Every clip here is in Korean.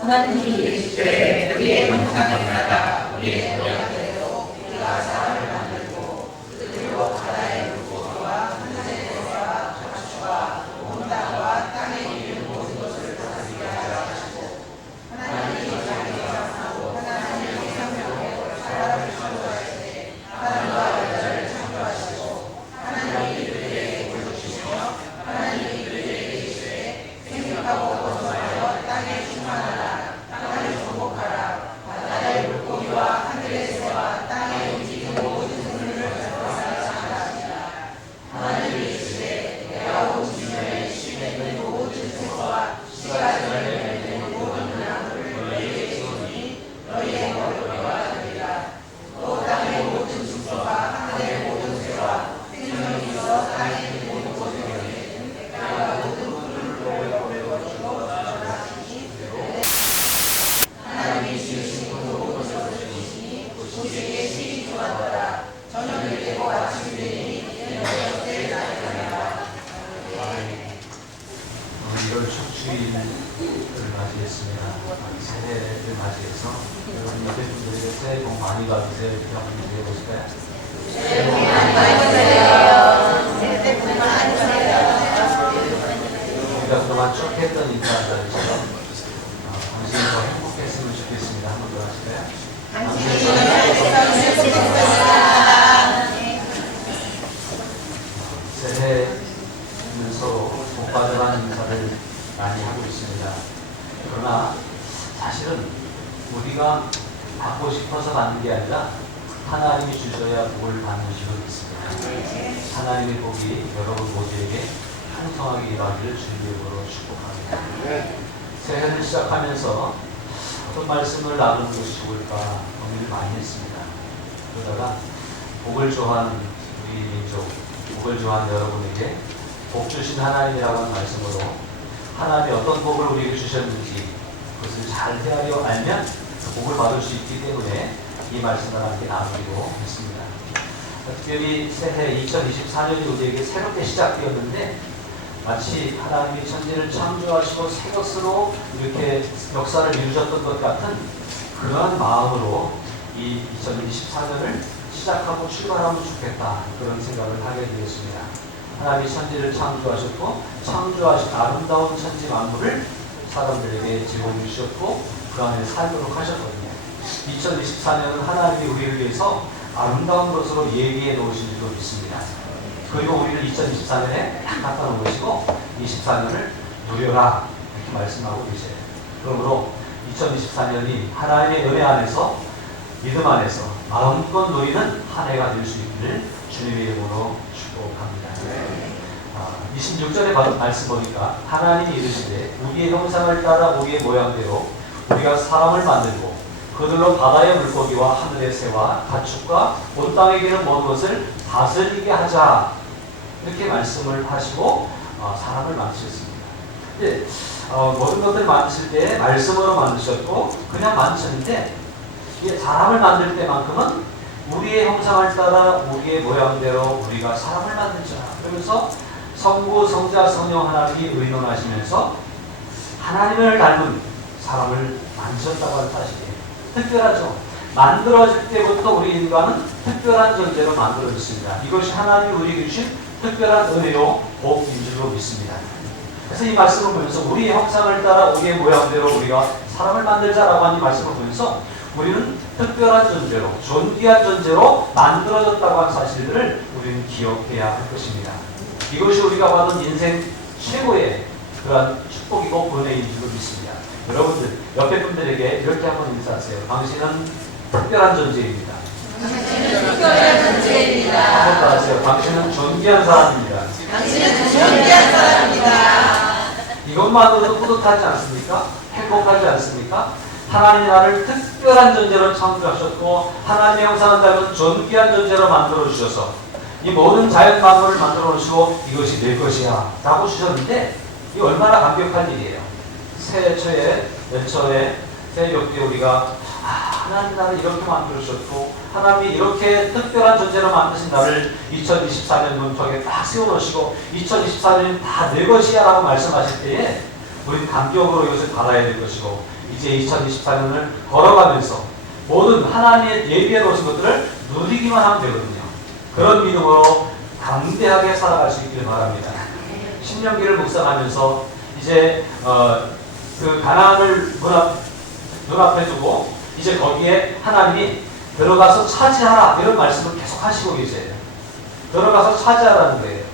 하나님이 이르시되 우리의 형상을 따라 우리의 모양대로 우리가 사람을 만들고 그들로 바다의 물고기와 하늘의 새와 가축과 온 땅과 땅에 있는 모든 것을 다스리게 하라 하시고 하나님이 자기가 하고 하나님의 형상대로 사람을 창조하시되 사람과 여자를 창조하시고 하나님이 그들에게 부르시며 하나님이 그들에게 이르시되 생육하고 번성하여 땅에 충만하라. 땅을 정복하라. 바다의 물고기와 하늘의 새와 땅에 움직이는 모든 생물을 창조하시라. 하나님이 이르시되 내가 온 지면에 심에 있는 모든 새와 씨가 열매맺는 모든 나무를 너희에게 주오니 너희의 먹거리가 되리라. 또 땅의 모든 짐승과 하늘의 모든 새와 생명이 있어 땅에 있는 모든 곳에 내가 모든 풀을 먹을 주고 주셨으니 하나님이 지으신 모든 것을 보시니 보시기에 실이 좋았더라. 저녁이 되고 아침이 되니 여섯째 날이더라. 1월 축주일을 맞이했습니다. 새해를 맞이해서 여러분 옆에 분들에게 새해 복 많이 받으세요. 이렇게 한번 드려보실까요? 새해 복 많이 받으세요. 새해 복 많이 받으세요. 우리가 그동안 쭉 했던 인사들처럼 당신이 더 행복했으면 좋겠습니다. 한 번 더 하실까요? 당신이 더 행복했으면 좋겠습니다. 새해는 서로 복 받으라는 인사를 많이 하고 있습니다. 그러나 사실은 우리가 받고 싶어서 받는 게 아니라 하나님이 주셔야 복을 받는 줄로 믿습니다. 하나님의 복이 여러분 모두에게 풍성하게 임하기를 주님의 이름으로 축복합니다. 새해를 시작하면서 어떤 말씀을 나누는 것이 좋을까 고민을 많이 했습니다. 그러다가 복을 좋아하는 우리 민족, 복을 좋아하는 여러분에게 복 주신 하나님이라고 하는 말씀으로 하나님이 어떤 복을 우리에게 주셨는지 그것을 잘 헤아려 알면 그 복을 받을 수 있기 때문에 이 말씀을 함께 나누기로 했습니다. 특별히 새해 2024년이 우리에게 새롭게 시작되었는데 마치 하나님이 천지를 창조하시고 새 것으로 이렇게 역사를 이루셨던 것 같은 그러한 마음으로 이 2024년을 시작하고 출발하면 좋겠다 그런 생각을 하게 되었습니다. 하나님이 천지를 창조하셨고 창조하신 아름다운 천지 만물을 사람들에게 제공해 주셨고 그 안에 살도록 하셨거든요. 2024년은 하나님이 우리를 위해서 아름다운 것으로 예비해 놓으신 줄로 믿습니다. 그리고 우리를 2024년에 딱 갖다 놓으시고 24년을 누려라 이렇게 말씀하고 계세요. 그러므로 2024년이 하나님의 은혜 안에서 믿음 안에서 마음껏 누리는 한 해가 될 수 있기를 주님의 이름으로 축복합니다. 26절에 받은 말씀 보니까 하나님이 이르시되 우리의 형상을 따라 우리의 모양대로 우리가 사람을 만들고 그들로 바다의 물고기와 하늘의 새와 가축과 온 땅에 기는 모든 것을 다스리게 하자 이렇게 말씀을 하시고 사람을 만드셨습니다. 근데 모든 것들을 만드실 때 말씀으로 만드셨고 그냥 만드셨는데 이게 사람을 만들 때만큼은 우리의 형상을 따라 우리의 모양대로 우리가 사람을 만들자 그러면서 성부, 성자, 성령 하나님이 의논하시면서 하나님을 닮은 사람을 만드셨다고 하는 사실이에요. 특별하죠. 만들어질 때부터 우리 인간은 특별한 존재로 만들어졌습니다. 이것이 하나님이 우리에게 주신 특별한 은혜요 복인 줄로 믿습니다. 그래서 이 말씀을 보면서 우리의 형상을 따라 우리의 모양대로 우리가 사람을 만들자라고 하는 이 말씀을 보면서 우리는 특별한 존재로 존귀한 존재로 만들어졌다고 하는 사실들을 우리는 기억해야 할 것입니다. 이것이 우리가 받은 인생 최고의 그러한 축복이고 은혜인 줄로 믿습니다. 여러분들 옆에 분들에게 이렇게 한번 인사하세요. 당신은 특별한 존재입니다. 당신은 특별한 존재입니다. 한번 더 하세요. 당신은 존귀한 사람입니다. 당신은 존귀한 사람입니다. 이것만으로도 뿌듯하지 않습니까? 행복하지 않습니까? 하나님이 나를 특별한 존재로 창조하셨고 하나님의 형상을 닮은 존귀한 존재로 만들어주셔서 이 모든 자연 만물을 만들어 놓으시고 이것이 내 것이야 라고 주셨는데 이 얼마나 감격한 일이에요. 새해 초에 연초에 새벽 때 우리가 하나님 나를 이렇게 만들어주셨고 하나님이 이렇게 특별한 존재로 만드신 나를 2024년 문턱에 딱 세워놓으시고 2024년이 다 내 것이야 라고 말씀하실 때에 우리 감격으로 이것을 받아야 될 것이고, 이제 2024년을 걸어가면서 모든 하나님의 예비해 놓으신 것들을 누리기만 하면 되거든요. 그런 믿음으로 담대하게 살아갈 수 있기를 바랍니다. 신명기를 묵상하면서 이제 그 가나안을 눈앞에 두고 이제 거기에 하나님이 들어가서 차지하라 이런 말씀을 계속 하시고 계세요. 들어가서 차지하라는 거예요.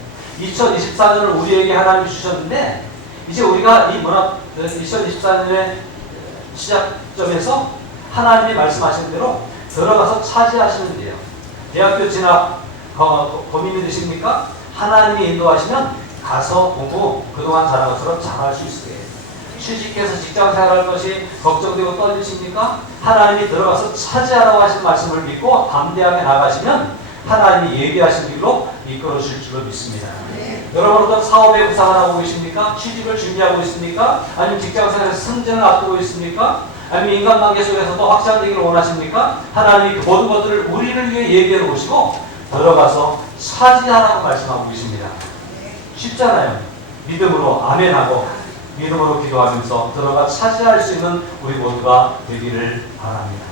2024년을 우리에게 하나님이 주셨는데 이제 우리가 이 2024년의 시작점에서 하나님이 말씀하신 대로 들어가서 차지하시면 돼요. 대학교 진학 고민이 되십니까? 하나님이 인도하시면 가서 공부 그동안 잘한 것처럼 잘할 수 있어요. 취직해서 직장 생활할 것이 걱정되고 떨리십니까? 하나님이 들어가서 차지하라고 하신 말씀을 믿고 담대하게 나가시면 하나님이 예비하신 길로 이끌어 주실 줄로 믿습니다. 네. 여러분 어떤 사업에 구상을 하고 계십니까? 취직을 준비하고 있습니까? 아니면 직장 생활에서 승진을 앞두고 있습니까? 아니면 인간관계 속에서도 확장되기를 원하십니까? 하나님이 그 모든 것들을 우리를 위해 예비해 놓으시고 들어가서 차지하라고 말씀하고 계십니다. 쉽잖아요. 믿음으로 아멘하고 믿음으로 기도하면서 들어가 차지할 수 있는 우리 모두가 되기를 바랍니다.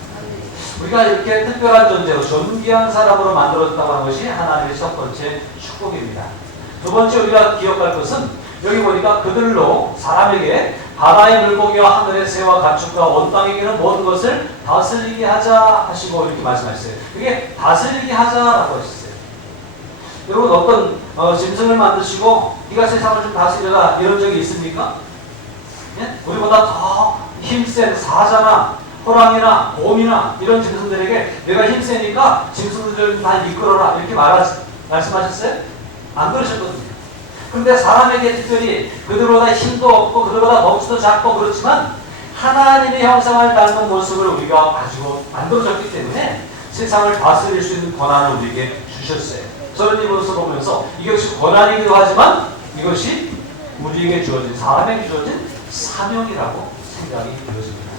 우리가 이렇게 특별한 존재로 존귀한 사람으로 만들어졌다고 하는 것이 하나님의 첫 번째 축복입니다. 두 번째 우리가 기억할 것은 여기 보니까 그들로 사람에게 바다의 물고기와 하늘의 새와 가축과 온 땅에 있는 모든 것을 다스리게 하자 하시고 이렇게 말씀하셨어요. 그게 다스리게 하자라고 하셨어요. 여러분 어떤 짐승을 만드시고 네가 세상을 좀 다스려라 이런 적이 있습니까? 예? 우리보다 더 힘센 사자나 호랑이나 곰이나 이런 짐승들에게 내가 힘세니까 짐승들을 다 이끌어라 이렇게 말씀하셨어요? 안 그러셨거든요. 그런데 사람에게 특별히 그들보다 힘도 없고 그들보다 덩치도 작고 그렇지만 하나님의 형상을 닮은 모습을 우리가 가지고 만들어졌기 때문에 세상을 다스릴 수 있는 권한을 우리에게 주셨어요. 저는 이 모습을 보면서 이것이 권한이기도 하지만 이것이 우리에게 주어진 사람에게 주어진 사명이라고 생각이 되어집니다.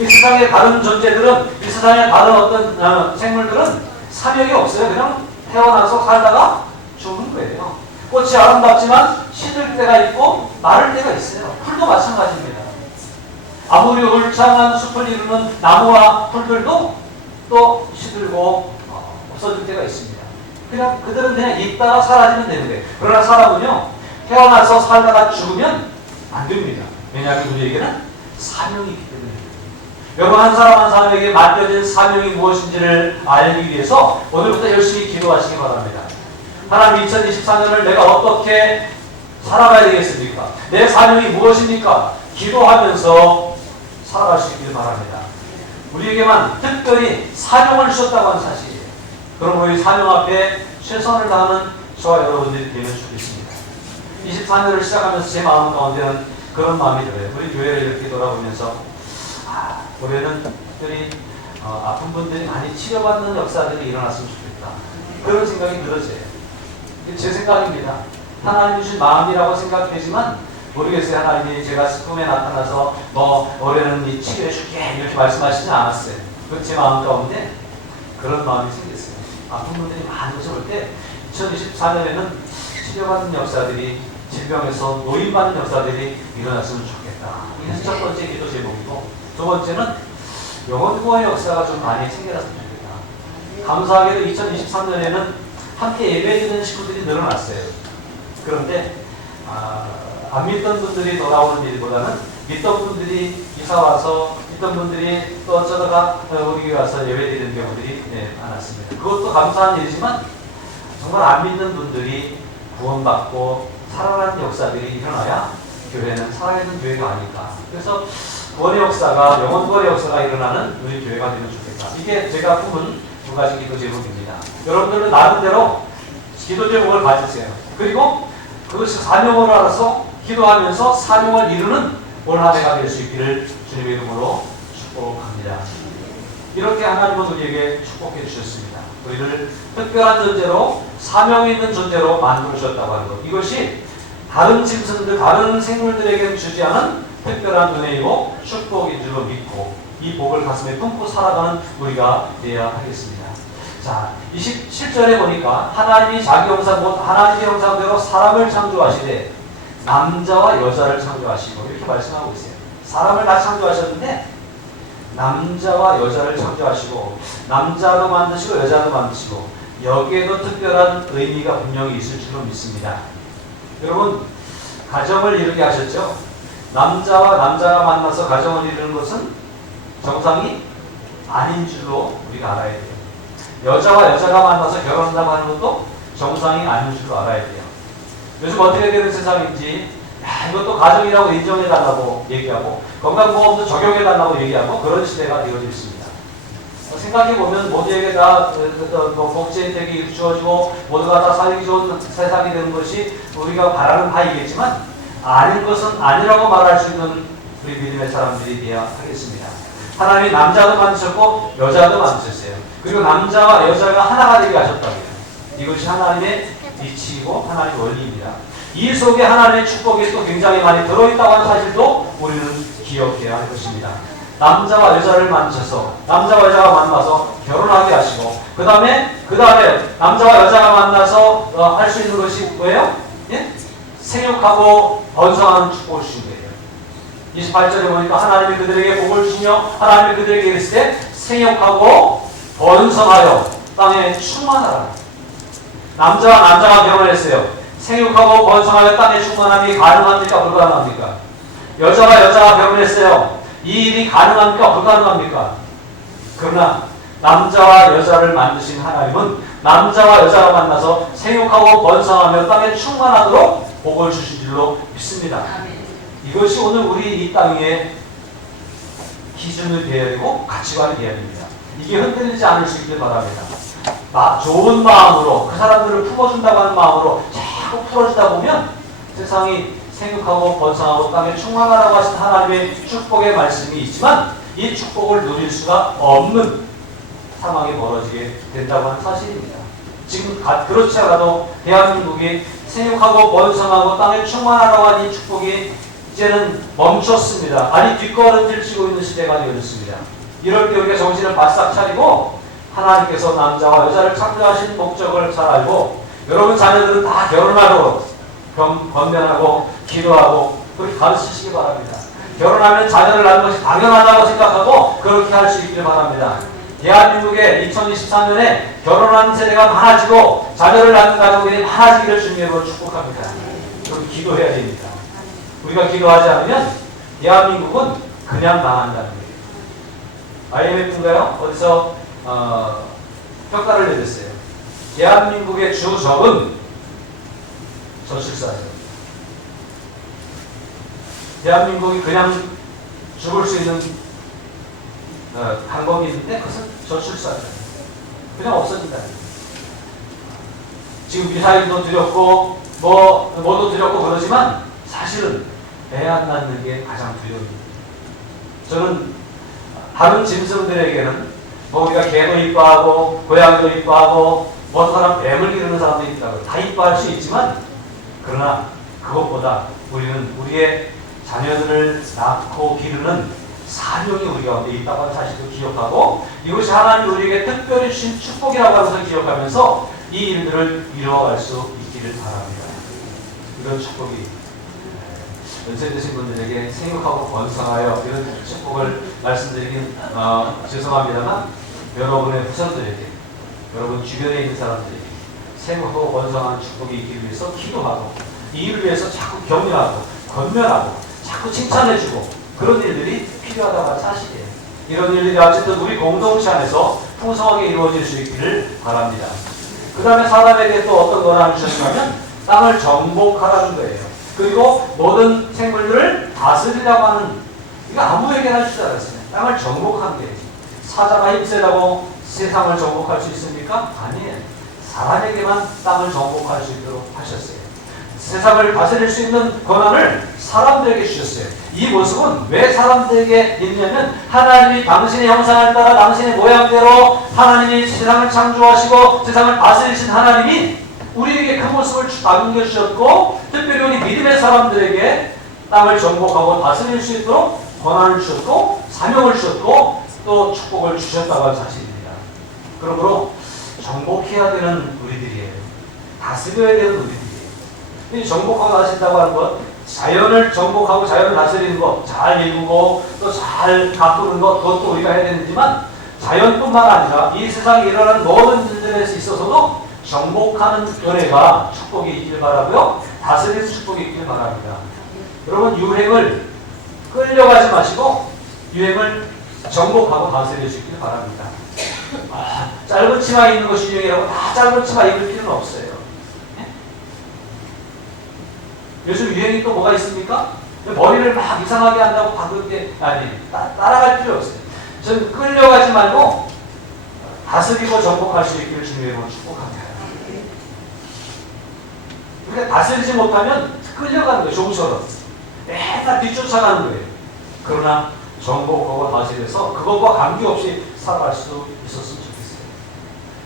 이 세상의 다른 존재들은 이 세상의 다른 어떤 생물들은 사명이 없어요. 그냥 태어나서 살다가 죽는 거예요. 꽃이 아름답지만 시들 때가 있고 마를 때가 있어요. 풀도 마찬가지입니다. 아무리 울창한 숲을 이루는 나무와 풀들도 또 시들고 없어질 때가 있습니다. 그냥 그들은 그냥 있다가 사라지면 되는 거예요. 그러나 사람은요 태어나서 살다가 죽으면 안 됩니다. 왜냐하면 우리에게는 사명이 있기 때문에. 여러분 한 사람 한 사람에게 맡겨진 사명이 무엇인지를 알기 위해서 오늘부터 열심히 기도하시기 바랍니다. 하나님 2024년을 내가 어떻게 살아가야 되겠습니까? 내 사명이 무엇입니까? 기도하면서 살아갈 수 있기를 바랍니다. 우리에게만 특별히 사명을 주셨다고 하는 사실이에요. 그러므로 이 사명 앞에 최선을 다하는 저와 여러분들이 되면 좋겠습니다. 24년을 시작하면서 제 마음 가운데는 그런 마음이 들어요. 우리 교회를 이렇게 돌아보면서 올해는 특별히 아픈 분들이 많이 치료받는 역사들이 일어났으면 좋겠다. 그런 생각이 들어져요. 제 생각입니다. 하나님 주신 마음이라고 생각되지만 모르겠어요. 하나님이 제가 꿈에 나타나서 올해는 이 치료해 줄게 이렇게 말씀하시지 않았어요. 그 제 마음 가운데 그런 마음이 생겼어요. 아픈 분들이 많이 오실 때 2024년에는 치료받는 역사들이 질병에서 노인받는 역사들이 일어났으면 좋겠다. 이게 첫 번째 기도 제목이고 두 번째는 영혼 구원의 역사가 좀 많이 생겨났으면 좋겠다. 감사하게도 2023년에는 함께 예배드리는 식구들이 늘어났어요. 그런데 안 믿던 분들이 돌아오는 일보다는 믿던 분들이 이사 와서 믿던 분들이 또 어쩌다가 우리 와서 예배드리는 경우들이 많았습니다. 그것도 감사한 일이지만 정말 안 믿는 분들이 구원받고 살아나는 역사들이 일어나야 교회는 살아있는 교회가 아닐까. 그래서 구원의 역사가 영혼 구원의 역사가 일어나는 우리 교회가 되면 좋겠다. 이게 제가 품은 두 가지 기도 제목입니다. 여러분들은 나름대로 기도 제목을 가지세요. 그리고 그것이 사명으로 알아서 기도하면서 사명을 이루는 올 한 해가 될 수 있기를 주님의 이름으로 축복합니다. 이렇게 하나님은 우리에게 축복해 주셨습니다. 우리를 특별한 존재로 사명 있는 존재로 만들어 주셨다고 하는 것. 이것이 다른 짐승들, 다른 생물들에게는 주지 않은 특별한 은혜이고 축복인 줄로 믿고 이 복을 가슴에 품고 살아가는 우리가 되어야 하겠습니다. 자, 27절에 보니까 하나님이 자기 형상 곧 하나님의 형상대로 사람을 창조하시되 남자와 여자를 창조하시고 이렇게 말씀하고 있어요. 사람을 다 창조하셨는데 남자와 여자를 창조하시고 남자도 만드시고 여자도 만드시고 여기에도 특별한 의미가 분명히 있을 줄로 믿습니다. 여러분 가정을 이루게 하셨죠? 남자와 남자가 만나서 가정을 이루는 것은 정상이 아닌 줄로 우리가 알아야 돼요. 여자와 여자가 만나서 결혼한다고 하는 것도 정상이 아닌 줄로 알아야 돼요. 요즘 어떻게 되는 세상인지 이것도 가정이라고 인정해달라고 얘기하고 건강보험도 적용해달라고 얘기하고 그런 시대가 되어져 있습니다. 생각해보면 모두에게 다 복지 혜택이 주어지고 모두가 다 살기 좋은 세상이 되는 것이 우리가 바라는 바이겠지만 아닌 것은 아니라고 말할 수 있는 우리 믿음의 사람들이 되어야 하겠습니다. 하나님이 남자도 만드셨고 여자도 만드셨어요. 그리고 남자와 여자가 하나가 되게 하셨다고요. 이것이 하나님의 이치이고 하나님의 원리입니다. 이 속에 하나님의 축복이 또 굉장히 많이 들어있다고 하는 사실도 우리는 기억해야 할 것입니다. 남자와 여자를 만드셔서 남자와 여자가 만나서 결혼하게 하시고 그 다음에 남자와 여자가 만나서 할 수 있는 것이 뭐예요? 예? 생육하고 번성하는 축복을 주신 거예요. 28절에 보니까 하나님이 그들에게 복을 주시며 하나님이 그들에게 이르실 때 생육하고 번성하여 땅에 충만하라. 남자와 남자가 결혼했어요. 생육하고 번성하여 땅에 충만함이 가능합니까? 불가능합니까? 여자와 여자가 결혼했어요. 이 일이 가능합니까? 불가능합니까? 그러나 남자와 여자를 만드신 하나님은 남자와 여자가 만나서 생육하고 번성하며 땅에 충만하도록 복을 주신 줄로 믿습니다. 이것이 오늘 우리 이 땅의 기준이 되어야 되고 가치관이 되어야 됩니다. 이게 흔들리지 않을 수 있길 바랍니다. 좋은 마음으로 그 사람들을 품어준다고 하는 마음으로 자꾸 풀어주다 보면 세상이 생육하고 번성하고 땅에 충만하라고 하신 하나님의 축복의 말씀이 있지만 이 축복을 누릴 수가 없는 상황이 벌어지게 된다고 하는 사실입니다. 지금 그렇지 않아도 대한민국이 생육하고 번성하고 땅에 충만하라고 하는 이 축복이 이제는 멈췄습니다. 아니 뒷걸음질 치고 있는 시대가 되어졌습니다. 이럴 때 우리가 정신을 바싹 차리고 하나님께서 남자와 여자를 창조하신 목적을 잘 알고 여러분 자녀들은 다 결혼하도록 권면하고 기도하고 그렇게 가르치시기 바랍니다. 결혼하면 자녀를 낳는 것이 당연하다고 생각하고 그렇게 할 수 있기를 바랍니다. 대한민국에 2023년에 결혼하는 세대가 많아지고 자녀를 낳는 가족들이 많아지기를 주님으로 축복합니다. 그렇게 기도해야 됩니다. 우리가 기도하지 않으면 대한민국은 그냥 망한다는 거예요. IMF인가요? 어디서 평가를 내렸어요. 대한민국의 주적은 저출산이에요. 대한민국이 그냥 죽을 수 있는 방법이 있는데 그것은 저출산이에요. 그냥 없어진다. 지금 미사일도 두렵고 뭐도 두렵고 그러지만 사실은 애 안 낳는 게 가장 두려워요. 저는 다른 짐승들에게는 우리가 개도 이뻐하고 고양이도 이뻐하고 어떤 사람 뱀을 기르는 사람도 있다고 다 이뻐할 수 있지만 그러나 그것보다 우리는 우리의 자녀들을 낳고 기르는 사명이 우리 가운데 있다고 하는 사실도 기억하고 이것이 하나님이 우리에게 특별히 주신 축복이라고 하면서 기억하면서 이 일들을 이루어갈 수 있기를 바랍니다. 이런 축복이 연세드신 분들에게 생육하고 번성하여 이런 축복을 말씀드리긴 죄송합니다만 여러분의 후손들에게 여러분 주변에 있는 사람들에게 생육하고 번성하는 축복이 있기 위해서 기도하고 이 일을 위해서 자꾸 격려하고 권면하고 자꾸 칭찬해주고 그런 일들이 필요하다고 하는 사실이에요. 이런 일들이 어쨌든 우리 공동체 안에서 풍성하게 이루어질 수 있기를 바랍니다. 그 다음에 사람에게 또 어떤 권한을 주셨냐면 땅을 정복하라는 거예요. 그리고 모든 생물들을 다스리라고 하는 이거 아무에게나 할 줄 알았어요. 땅을 정복하는 게 사자가 힘세다고 세상을 정복할 수 있습니까? 아니에요. 사람에게만 땅을 정복할 수 있도록 하셨어요. 세상을 다스릴 수 있는 권한을 사람들에게 주셨어요. 이 모습은 왜 사람들에게 있냐면 하나님이 당신의 형상을 따라 당신의 모양대로 하나님이 세상을 창조하시고 세상을 다스리신 하나님이 우리에게 그 모습을 남겨주셨고 특별히 우리 믿음의 사람들에게 땅을 정복하고 다스릴 수 있도록 권한을 주셨고 사명을 주셨고 또 축복을 주셨다고 하는 사실입니다. 그러므로 정복해야 되는 우리들이에요. 다스려야 되는 우리들이에요. 이 정복하고 다스린다고 하는 것 자연을 정복하고 자연을 다스리는 것, 잘 일구고 또 잘 가꾸는 것, 그것도 우리가 해야 되지만 자연뿐만 아니라 이 세상에 일어나는 모든 일들에 있어서도 정복하는 은혜가 축복이 있길 바라고요. 다스리는 축복이 있길 바랍니다. 여러분 유행을 끌려가지 마시고 유행을 정복하고 다스릴 수 있길 바랍니다. 짧은 치마 입는 것이 유행이라고 다 짧은 치마 입을 필요는 없어요. 네? 요즘 유행이 또 뭐가 있습니까? 머리를 막 이상하게 한다고 바꿀 아니 따라갈 필요 없어요. 저는 끌려가지 말고 다스리고 정복할 수 있기를 주님의 이름으로 축복합니다. 그러니까 다스리지 못하면 끌려가는 거예요. 종처럼 맨날 뒤쫓아가는 거예요. 그러나 정복하고 다스려서 그것과 관계없이 살아갈 수 있었으면 좋겠어요.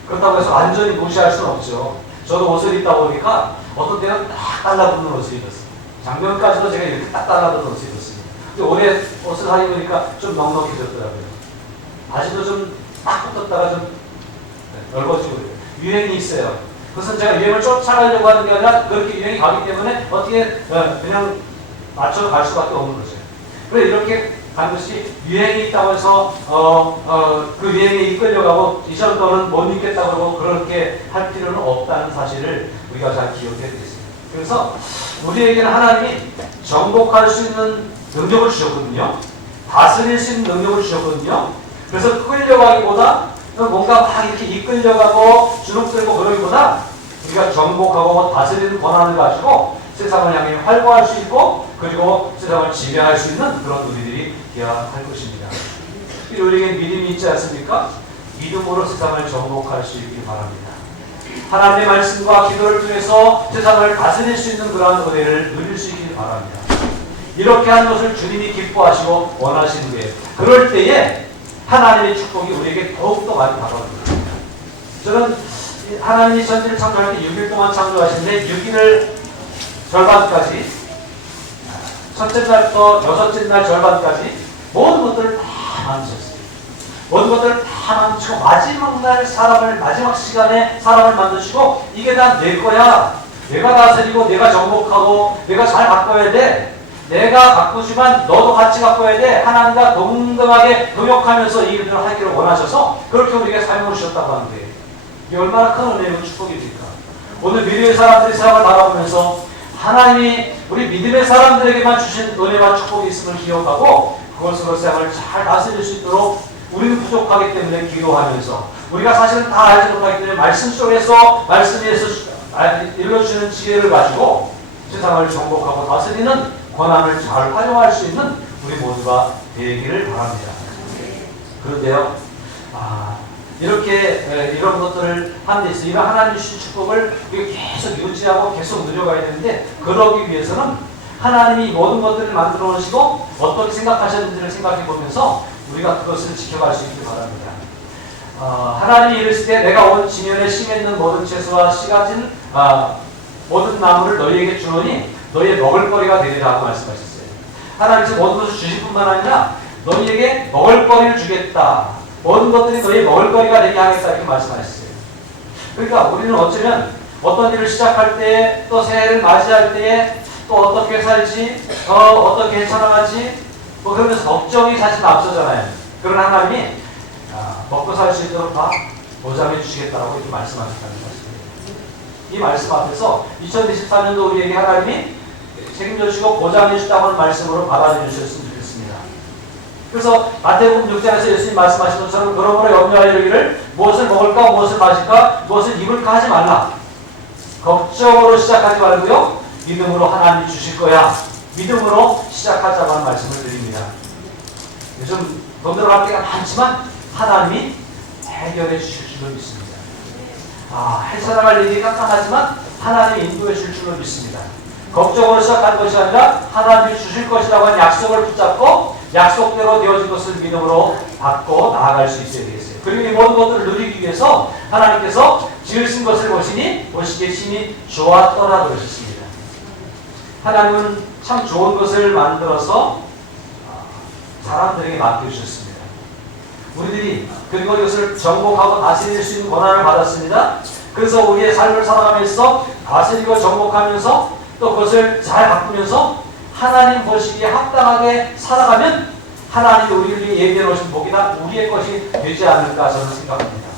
그렇다고 해서 완전히 무시할 수는 없죠. 저도 옷을 입다 보니까 어떤 때는 딱 달라붙는 옷을 입었어요. 작년까지도 제가 이렇게 딱 달라붙는 옷을 입었습니다. 근데 올해 옷을 사 입으니까 좀 넉넉해졌더라고요. 바지도 좀 딱 붙었다가 좀 넓어지고 그래요. 유행이 있어요. 그것은 제가 유행을 쫓아가려고 하는 게 아니라 그렇게 유행이 가기 때문에 어떻게 그냥 맞춰 갈 수밖에 없는 거죠. 그래 이렇게 간 것이 유행이 있다고 해서 그 유행에 이끌려가고 이전 거는 못 입겠다고 하고 그렇게 할 필요는 없다는 사실을 우리가 잘 기억해야 되겠습니다. 그래서 우리에게는 하나님이 정복할 수 있는 능력을 주셨거든요. 다스릴 수 있는 능력을 주셨거든요. 그래서 끌려가기보다 뭔가 막 이렇게 이끌려가고 주눅들고 그러기보다 우리가 정복하고 다스리는 권한을 가지고 세상을 향해 활보할 수 있고 그리고 세상을 지배할 수 있는 그런 우리들이 되어야 할 것입니다. 우리에게 믿음이 있지 않습니까? 믿음으로 세상을 정복할 수 있길 바랍니다. 하나님의 말씀과 기도를 통해서 세상을 다스릴 수 있는 그러한 은혜를 누릴 수 있길 바랍니다. 이렇게 하는 것을 주님이 기뻐하시고 원하시는 거예요. 그럴 때에 하나님의 축복이 우리에게 더욱더 많이 다가옵니다. 저는 하나님이 천지를 창조할 때 6일 동안 창조하시는데 6일을 절반까지 첫째 날부터 여섯째 날 절반까지 모든 것들을 다 만드셨어요. 모든 것들을 다 만드시고 마지막 날 마지막 시간에 사람을 만드시고 이게 다 내 거야. 내가 다스리고 내가 정복하고 내가 잘 바꿔야 돼. 내가 바꾸지만 너도 같이 바꿔야 돼. 하나님과 동등하게 동역하면서 이 일들을 하기를 원하셔서 그렇게 우리에게 삶을 주셨다고 하는데 이게 얼마나 큰 은혜고 축복입니까? 오늘 믿음의 사람들이 세상을 바라보면서 하나님이 우리 믿음의 사람들에게만 주신 은혜와 축복이 있음을 기억하고 그것으로 세상을 잘 다스릴 수 있도록 우리는 부족하기 때문에 기도하면서 우리가 사실은 다 알지 못하기 때문에 말씀 속에서 말씀에서 일러주는 지혜를 가지고 세상을 정복하고 다스리는 권한을 잘 활용할 수 있는 우리 모두가 되기를 바랍니다. 그런데요, 이렇게 이런 것들을 하는 데 있어서 이런 하나님 주신 축복을 계속 유지하고 계속 누려가야 되는데 그러기 위해서는 하나님이 모든 것들을 만들어 놓으시고 어떻게 생각하셨는지를 생각해 보면서 우리가 그것을 지켜갈 수 있길 바랍니다. 하나님이 이르실 때 내가 온 지면에 심있는 모든 채소와 씨가진 모든 나무를 너희에게 주노니 너희의 먹을거리가 되리라고 말씀하셨어요. 하나님께서 모든 것을 주실 뿐만 아니라 너희에게 먹을거리를 주겠다. 모든 것들이 너희의 먹을거리가 되게 하겠다 이렇게 말씀하셨어요. 그러니까 우리는 어쩌면 어떤 일을 시작할 때 또 새해를 맞이할 때에 또 어떻게 살지 어떻게 살아가지 뭐 그러면서 걱정이 사실 앞서잖아요. 그러나 하나님이 먹고 살 수 있도록 다 보장해 주시겠다라고 이렇게 말씀하셨다는 것입니다. 이 말씀 앞에서 2024년도 우리에게 하나님이 책임져 주시고 보장해 주시다고 하는 말씀으로 받아들여 주셨으면 좋겠습니다. 그래서 마태복음 6장에서 예수님 말씀하신 것처럼 그러므로 염려하여 이르기를 무엇을 먹을까 무엇을 마실까 무엇을 입을까 하지 말라. 걱정으로 시작하지 말고요. 믿음으로 하나님이 주실 거야. 믿음으로 시작하자고 하는 말씀을 드립니다. 요즘 돈 들어갈 때가 많지만 하나님이 해결해 주실 줄로 믿습니다. 헤쳐나갈 일이 깜깜하지만 하나님이 인도해 주실 줄로 믿습니다. 걱정으로 시작한 것이 아니라 하나님이 주실 것이라고 하는 약속을 붙잡고 약속대로 되어진 것을 믿음으로 받고 나아갈 수 있어야 되겠어요. 그리고 이 모든 것들을 누리기 위해서 하나님께서 지으신 것을 보시기에 심히 좋았더라 그러셨습니다. 하나님은 참 좋은 것을 만들어서 사람들에게 맡겨주셨습니다. 우리들이 그리고 이것을 정복하고 다스릴 수 있는 권한을 받았습니다. 그래서 우리의 삶을 살아가면서 다스리고 정복하면서 또 그것을 잘 바꾸면서 하나님 보시기에 합당하게 살아가면 하나님이 우리를 예비해 놓으신 복이 다 우리의 것이 되지 않을까 저는 생각합니다.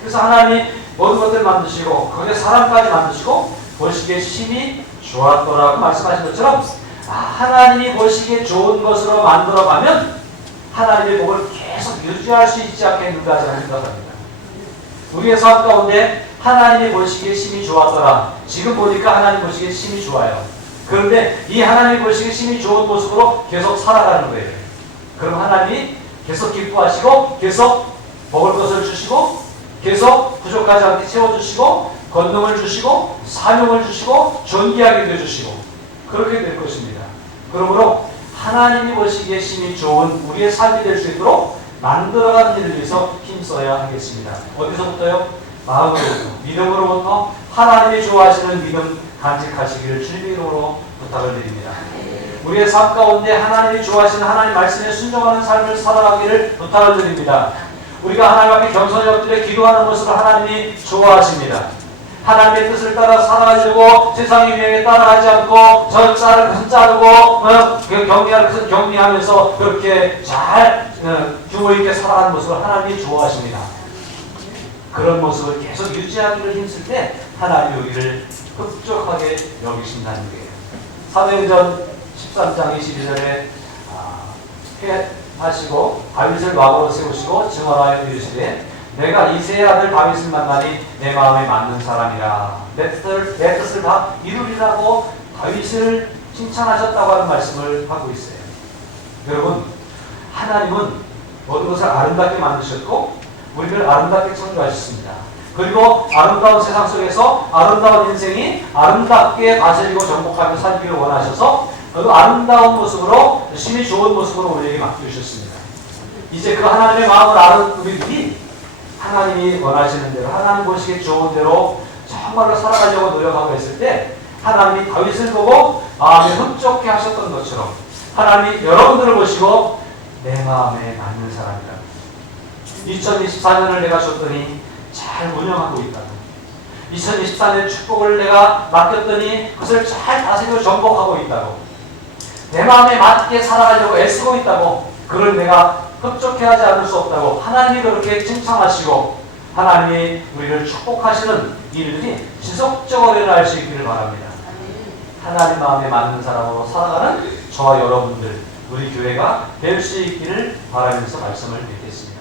그래서 하나님이 모든 것들을 만드시고 거기에 사람까지 만드시고 보시기에 심히 좋았더라고 말씀하신 것처럼 하나님이 보시기에 좋은 것으로 만들어가면 하나님의 복을 계속 유지할 수 있지 않겠는가 저는 생각합니다. 우리의 삶 가운데 하나님이 보시기에 심히 좋았더라. 지금 보니까 하나님 보시기에 심히 좋아요. 그런데 이 하나님이 보시기에 심히 좋은 모습으로 계속 살아가는 거예요. 그럼 하나님이 계속 기뻐하시고 계속 먹을 것을 주시고 계속 부족하지 않게 채워주시고 권능을 주시고 사명을 주시고 존귀하게 해주시고 그렇게 될 것입니다. 그러므로 하나님이 보시기에 심히 좋은 우리의 삶이 될 수 있도록 만들어가는 일을 위해서 힘써야 하겠습니다. 어디서부터요? 마음으로부터, 믿음으로부터 하나님이 좋아하시는 믿음 간직하시기를 주님의 이름으로 부탁을 드립니다. 우리의 삶 가운데 하나님이 좋아하시는 하나님 말씀에 순종하는 삶을 살아가기를 부탁을 드립니다. 우리가 하나님 앞에 겸손히 엎드려 기도하는 모습을 하나님이 좋아하십니다. 하나님의 뜻을 따라 살아가려고 세상의 유행에 따라가지 않고 저 자를 것은 자르고 격리할 것은 격리하면서 그렇게 잘 규모 있게 살아가는 모습을 하나님이 좋아하십니다. 그런 모습을 계속 유지하기를 힘쓸 때 하나님이 우리를 흡족하게 여기신다는 거예요. 사도행전 13장 22절에 하시고 다윗을 왕으로 세우시고 증언하여 이르시되 내가 이새의 아들 다윗을 만나니 내 마음에 맞는 사람이라 내 뜻을 다 이루리라고 다윗을 칭찬하셨다고 하는 말씀을 하고 있어요. 여러분 하나님은 모든 것을 아름답게 만드셨고 우리를 아름답게 창조하셨습니다. 그리고 아름다운 세상 속에서 아름다운 인생이 아름답게 다스리고 정복하며 살기를 원하셔서 그 아름다운 모습으로 심히 좋은 모습으로 우리에게 맡겨주셨습니다. 이제 그 하나님의 마음을 아는 우리들이 하나님이 원하시는 대로 하나님 보시기에 좋은 대로 정말로 살아가려고 노력하고 있을 때 하나님이 다윗을 보고 마음에 흡족해 하셨던 것처럼 하나님이 여러분들을 보시고 내 마음에 맞는 사람이다. 2024년을 내가 줬더니 잘 운영하고 있다. 2024년 축복을 내가 맡겼더니 그것을 잘 다스리고 정복하고 있다고. 내 마음에 맞게 살아가려고 애쓰고 있다고. 그걸 내가 흡족해하지 않을 수 없다고 하나님이 그렇게 칭찬하시고 하나님이 우리를 축복하시는 일들이 지속적으로 일어날 수 있기를 바랍니다. 하나님 마음에 맞는 사람으로 살아가는 저와 여러분들 우리 교회가 될 수 있기를 바라면서 말씀을 맺겠습니다.